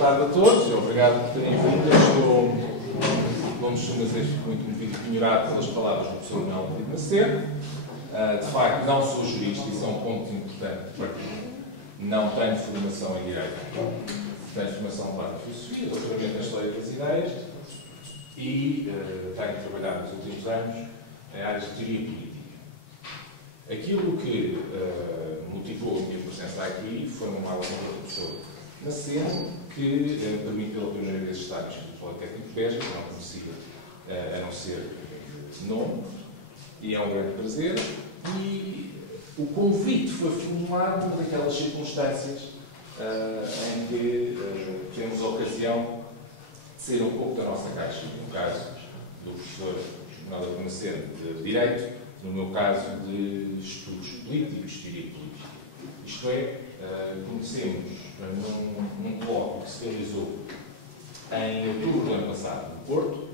tarde a todos e obrigado por terem vindo. Estou, como costuma dizer, muito movido e ignorado pelas palavras do professor Manuel Brito Macedo. De facto, não sou jurista, isso é um ponto importante para mim. Não tenho formação em Direito. Tenho formação em parte de Filosofia, doutoramento na História das Ideias e tenho trabalhado nos últimos anos em áreas de teoria política. Aquilo que motivou a minha presença aqui foi uma aula do professor Macedo, que permitiu pela primeira vez estar no Instituto Politécnico de Beja, que não conhecia a não ser nome, e é um grande prazer. E o convite foi formulado numa daquelas circunstâncias em que temos a ocasião de sair um pouco da nossa caixa. No caso do professor Manuel Brito Macedo de Direito, no meu caso de estudos políticos, teoria política. Isto é, conhecemos num colóquio que se realizou em outubro do ano passado, no Porto,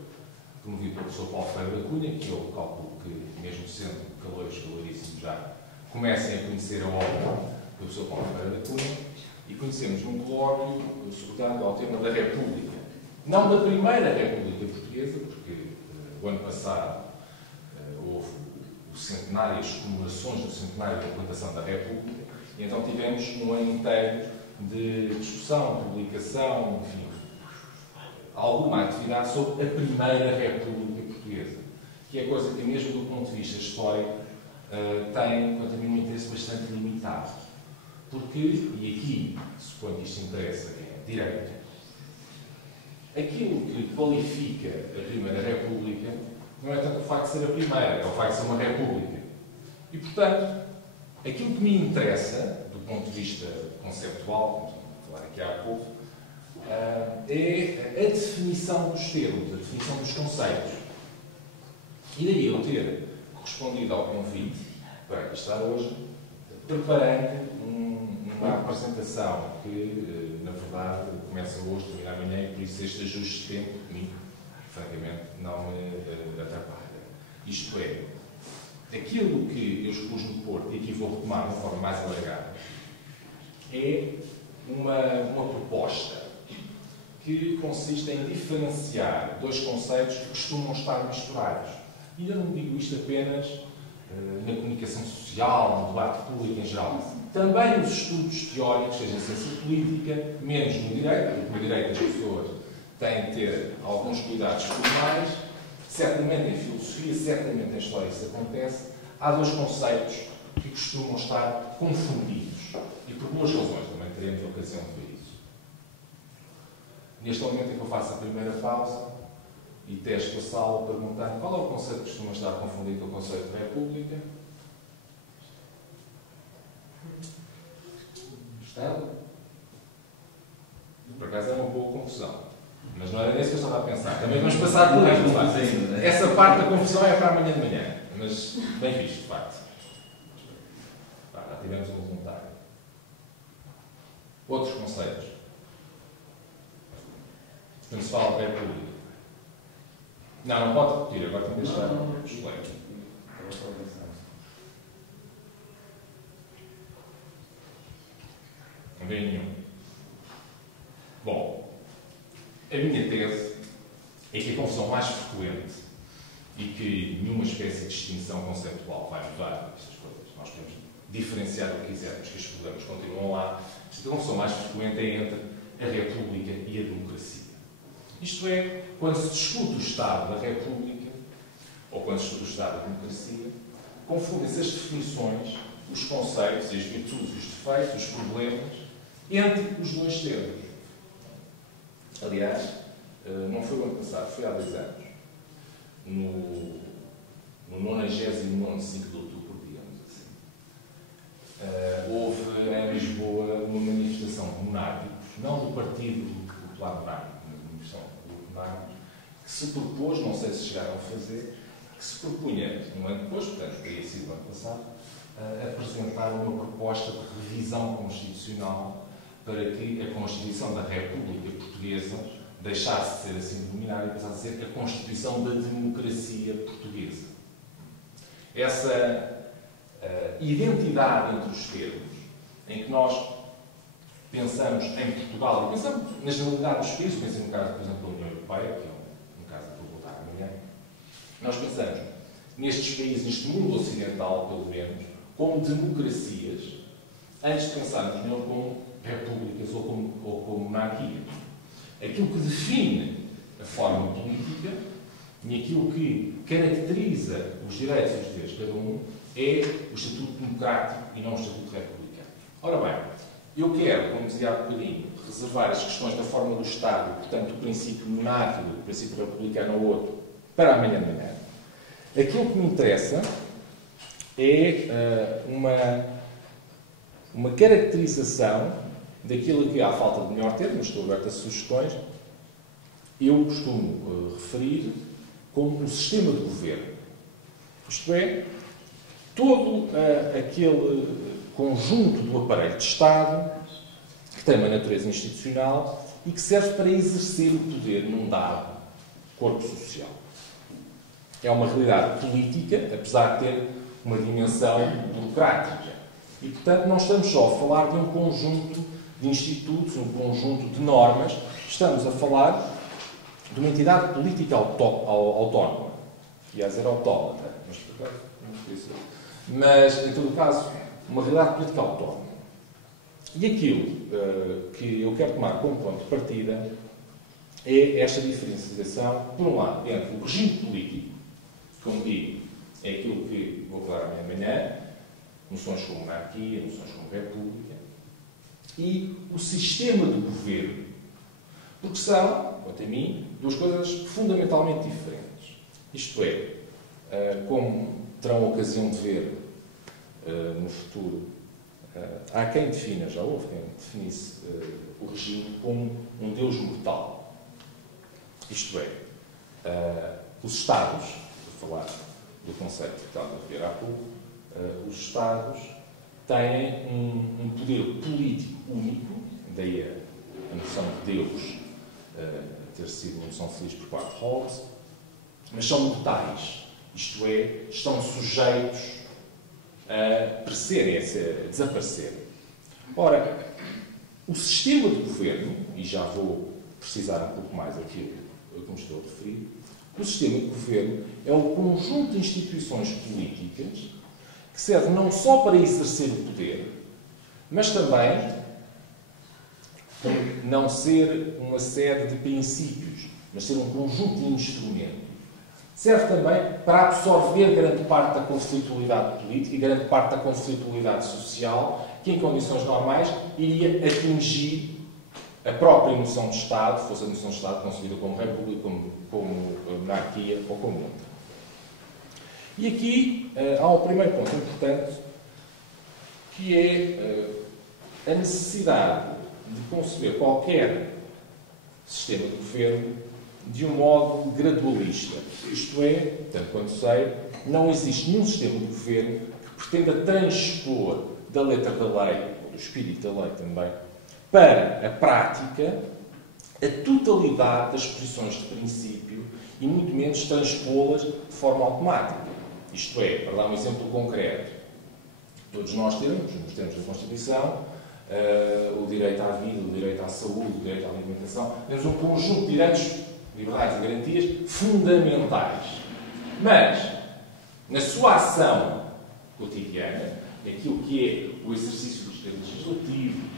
promovido pelo professor Paulo Ferreira da Cunha, que eu calculo que, mesmo sendo caloríssimos já, comecem a conhecer a obra do professor Paulo Ferreira da Cunha, e conhecemos num colóquio sobretudo ao tema da República. Não da Primeira República Portuguesa, porque o ano passado houve o centenário, as comemorações do centenário da implantação da República, e então tivemos um ano inteiro de discussão, publicação, enfim, alguma atividade sobre a Primeira República Portuguesa, que é coisa que, mesmo do ponto de vista histórico, tem, quanto a mim, um interesse bastante limitado. Porque, e aqui, suponho que isto interessa quem é direito, aquilo que qualifica a Primeira República não é tanto o facto de ser a primeira, é o facto de ser uma república. E, portanto, aquilo que me interessa, do ponto de vista conceptual, como estamos a falar aqui há pouco, é a definição dos termos, a definição dos conceitos. E daí eu ter correspondido ao convite para aqui estar hoje, preparando uma apresentação que, na verdade, começa hoje, termina amanhã, e por isso este ajuste de tempo, comigo, francamente, não me atrapalha. Isto é, aquilo que eu expus no Porto, e aqui vou retomar de uma forma mais alargada, é uma proposta que consiste em diferenciar dois conceitos que costumam estar misturados. E eu não digo isto apenas na comunicação social, no debate público em geral. Também nos estudos teóricos, seja em ciência política, menos no direito, porque no direito as pessoas têm de ter alguns cuidados formais, certamente em filosofia, certamente em história isso acontece. Há dois conceitos que costumam estar confundidos. E por duas razões, também teremos a ocasião de ver isso. Neste momento em que eu faço a primeira pausa e testo a sala perguntando qual é o conceito que costuma estar confundido com o conceito de república. Estela? Por acaso era uma boa confusão. Mas não era nisso que eu estava a pensar. Também vamos passar por isso. Essa parte da confusão é para amanhã de manhã. Mas bem visto, de facto. Já tivemos um voluntário. Outros conceitos. Quando se fala de república. Não pode repetir. Agora tenho que deixar os colegas. Não vem nenhum. Bom, a minha tese é que a confusão mais frequente e que nenhuma espécie de distinção conceptual vai mudar estas coisas. Nós podemos diferenciar o que quisermos, que os problemas continuam lá. A confusão mais frequente é entre a República e a democracia. Isto é, quando se discute o Estado da República, ou quando se discute o Estado da democracia, confundem-se as definições, os conceitos, as virtudes, os defeitos, os problemas, entre os dois termos. Aliás, não foi o ano passado, foi há 2 anos, no 99º ciclo de outubro, digamos assim, houve em Lisboa uma manifestação de monárquicos, não do Partido Popular Monárquico, mas uma manifestação de monárquicos, que se propôs, não sei se chegaram a fazer, que se propunha, um ano depois, portanto, teria sido o ano passado, apresentar uma proposta de revisão constitucional para que a Constituição da República Portuguesa deixasse de ser assim denominada e passasse a ser a Constituição da Democracia Portuguesa. Essa identidade entre os termos, em que nós pensamos em Portugal, e pensamos na generalidade dos países, pensamos no caso, por exemplo, da União Europeia, que é um caso que vou voltar amanhã, nós pensamos nestes países, neste mundo ocidental, pelo menos, como democracias, antes de pensarmos neles como repúblicas ou como monarquia. Aquilo que define a forma política e aquilo que caracteriza os direitos e os deveres de cada um é o Estatuto Democrático e não o Estatuto Republicano. Ora bem, eu quero, como dizia há bocadinho, reservar as questões da forma do Estado, portanto, o princípio monárquico, o princípio republicano ou outro, para amanhã de manhã. Aquilo que me interessa é uma caracterização daquilo que, à falta de melhor termo, estou aberto a sugestões, eu costumo referir como um sistema de governo. Isto é, todo aquele conjunto do aparelho de Estado que tem uma natureza institucional e que serve para exercer o poder num dado corpo social. É uma realidade política, apesar de ter uma dimensão burocrática. E, portanto, não estamos só a falar de um conjunto de institutos, um conjunto de normas, estamos a falar de uma entidade política autónoma. Aliás, era autómata, mas, por acaso, não esqueci. Mas, em todo o caso, uma realidade política autónoma. E aquilo que eu quero tomar como ponto de partida é esta diferenciação, por um lado, entre o regime político, como digo, é aquilo que vou falar amanhã, noções como monarquia, noções como república, e o sistema de governo, porque são, quanto a mim, duas coisas fundamentalmente diferentes. Isto é, como terão ocasião de ver no futuro, há quem defina, já houve quem definisse o regime como um Deus mortal. Isto é, os Estados, vou falar do conceito que estava a ver há pouco, os Estados têm um poder político único, daí a noção de Deus ter sido uma noção feliz por parte de Hobbes, mas são mortais, isto é, estão sujeitos a perecerem, a desaparecerem. Ora, o sistema de governo, e já vou precisar um pouco mais daquilo que me estou a referir, o sistema de governo é o conjunto de instituições políticas que serve não só para exercer o poder, mas também para não ser uma série de princípios, mas ser um conjunto de instrumentos. Serve também para absorver grande parte da conflitualidade política e grande parte da conflitualidade social que, em condições normais, iria atingir a própria noção de Estado, fosse a noção de Estado concebida como república, como monarquia ou como outra. E aqui há um primeiro ponto importante, que é a necessidade de conceber qualquer sistema de governo de um modo gradualista. Isto é, tanto quanto sei, não existe nenhum sistema de governo que pretenda transpor da letra da lei, ou do espírito da lei também, para a prática a totalidade das posições de princípio e muito menos transpô-las de forma automática. Isto é, para dar um exemplo concreto, todos nós temos, nos termos da Constituição, o direito à vida, o direito à saúde, o direito à alimentação. Temos um conjunto de direitos, liberdades e garantias fundamentais. Mas, na sua ação cotidiana, aquilo que é o exercício do poder legislativo,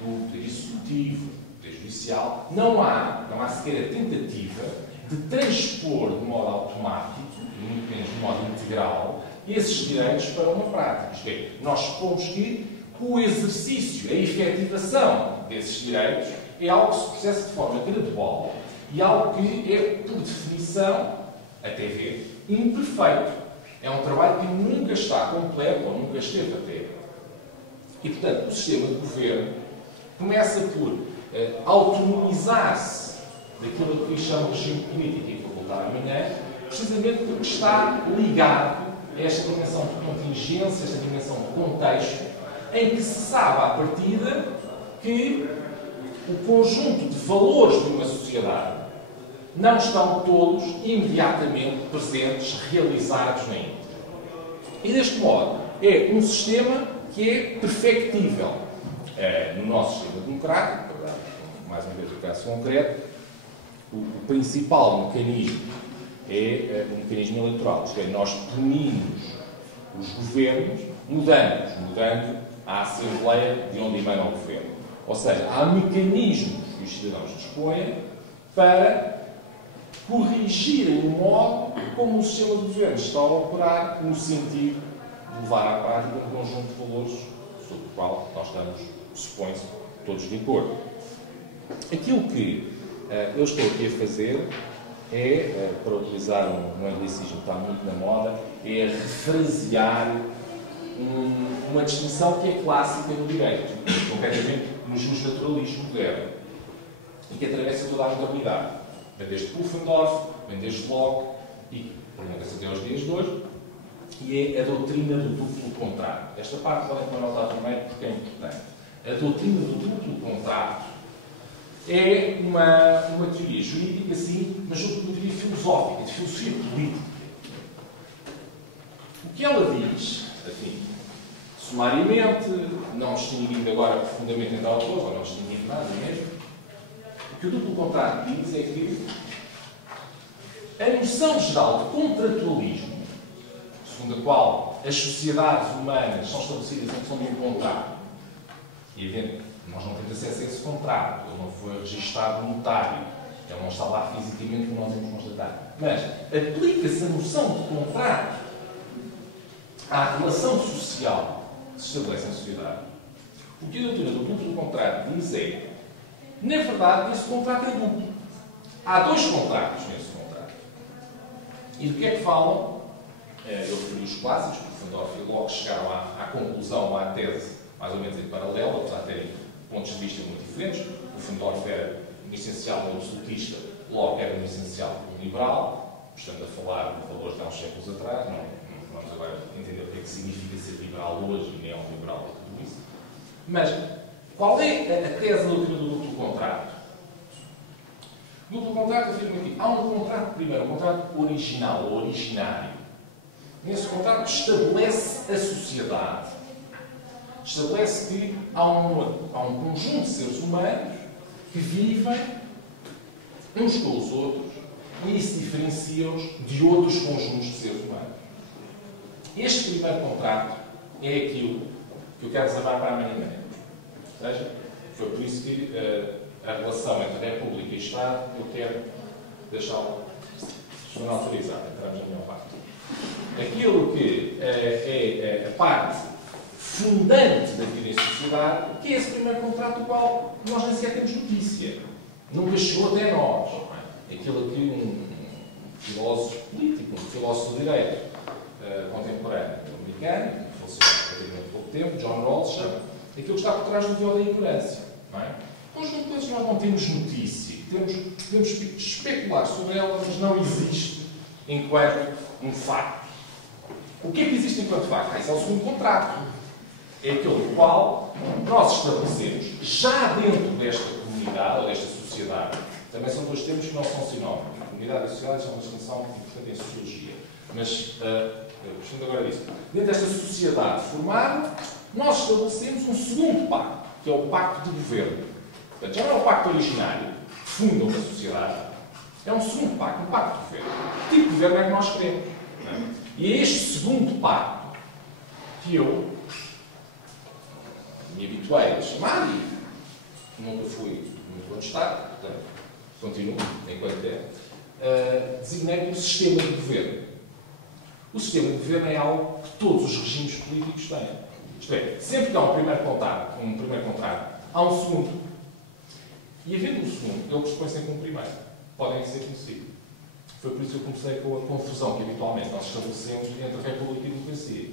do poder executivo, do poder judicial, não há sequer a tentativa de transpor de modo automático, e muito menos de modo integral, esses direitos para uma prática. Isto é, nós supomos que o exercício, a efetivação desses direitos é algo que se processa de forma gradual e algo que é, por definição, até ver, imperfeito. É um trabalho que nunca está completo ou nunca esteve até. E, portanto, o sistema de governo começa por autonomizar-se daquilo que chama de regime político e que vou voltar amanhã, precisamente porque está ligado a esta dimensão de contingência, esta dimensão de contexto, em que se sabe à partida que o conjunto de valores de uma sociedade não estão todos imediatamente presentes, realizados na íntegra. E deste modo, é um sistema que é perfectível. No nosso sistema democrático, mais uma vez o caso concreto, o principal mecanismo é o mecanismo eleitoral, isto é, nós punimos os governos mudando a Assembleia de onde emana o governo. Ou seja, há mecanismos que os cidadãos dispõem para corrigirem o modo como o sistema de governo está a operar no sentido de levar à prática um conjunto de valores sobre o qual nós estamos, supõe-se, todos de acordo. Aquilo que eu estou aqui a fazer é, para utilizar um anglicismo que está muito na moda, é refrasear uma distinção que é clássica no direito, concretamente no justnaturalismo moderno, e que atravessa toda a modernidade. Vem desde Pufendorf, vem desde Locke, e prolonga-se até aos dias de hoje, e é a doutrina do duplo contrato. Esta parte podem tomar nota primeiro porque é importante. A doutrina do duplo contrato é uma teoria jurídica, sim, mas uma teoria filosófica, de filosofia política. O que ela diz, enfim, sumariamente, não distinguindo agora profundamente entre autores, ou não distinguindo nada mesmo, o que o duplo contrato diz é que a noção geral de contratualismo, segundo a qual as sociedades humanas são estabelecidas em função de um contrato, e evidente, nós não temos acesso a esse contrato, ele não foi registado no notário, ele não está lá fisicamente como nós vamos constatar. Mas aplica-se a noção de contrato à relação social que se estabelece na sociedade. O que a doutrina do duplo contrato diz é, na verdade, esse contrato é duplo. Há dois contratos nesse contrato. E do que é que falam? Eu referi os clássicos, Pufendorf e Locke chegaram à conclusão, à tese, mais ou menos em paralelo, apesar de terem pontos de vista muito diferentes. Pufendorf era um essencial absolutista, Locke era um essencial liberal. Estamos a falar de valores de há uns séculos atrás, não vamos agora entender o que é que significa ser liberal hoje e neoliberal e tudo isso. Mas qual é a tese da doutrina do duplo contrato? O duplo contrato afirma que há um contrato primeiro, um contrato original ou originário. Nesse contrato estabelece a sociedade. Estabelece que há um conjunto de seres humanos que vivem uns com os outros e isso diferencia-os de outros conjuntos de seres humanos. Este primeiro contrato é aquilo que eu quero reservar para amanhã. Ou seja, foi por isso que a relação entre República e Estado eu quero deixá-lo autorizado. Entramos na minha parte. Aquilo que é a parte fundante da vida em sociedade, que é esse primeiro contrato do qual nós nem sequer temos notícia. Nunca chegou até nós. Aquilo que um filósofo político, um filósofo do direito contemporâneo americano, que faleceu há relativamente pouco tempo, John Rawls, chama aquilo que está por trás do véu da ignorância. Conjunto de coisas nós não temos notícia. Podemos especular sobre ela, mas não existe enquanto um facto. O que é que existe enquanto facto? Isso é o segundo contrato. É aquele no qual nós estabelecemos, já dentro desta comunidade, ou desta sociedade, também são dois termos que não são sinónimos. Comunidade e sociedade são uma distinção importante em sociologia. Mas, gostando agora disso, dentro desta sociedade formada, nós estabelecemos um segundo pacto, que é o pacto de governo. Portanto, já não é o pacto originário, que funda uma sociedade, é um segundo pacto, um pacto de governo. Que tipo de governo é que nós queremos? E é este segundo pacto que eu me habituei a chamar e nunca fui muito contestado, portanto, continuo enquanto designei como sistema de governo. O sistema de governo é algo que todos os regimes políticos têm. Isto é, sempre que há um primeiro contrato, há um segundo. E havendo um segundo, ele pressupõe sempre um primeiro. Podem ser conhecidos. Foi por isso que eu comecei com a confusão que habitualmente nós estabelecemos entre a República e a democracia.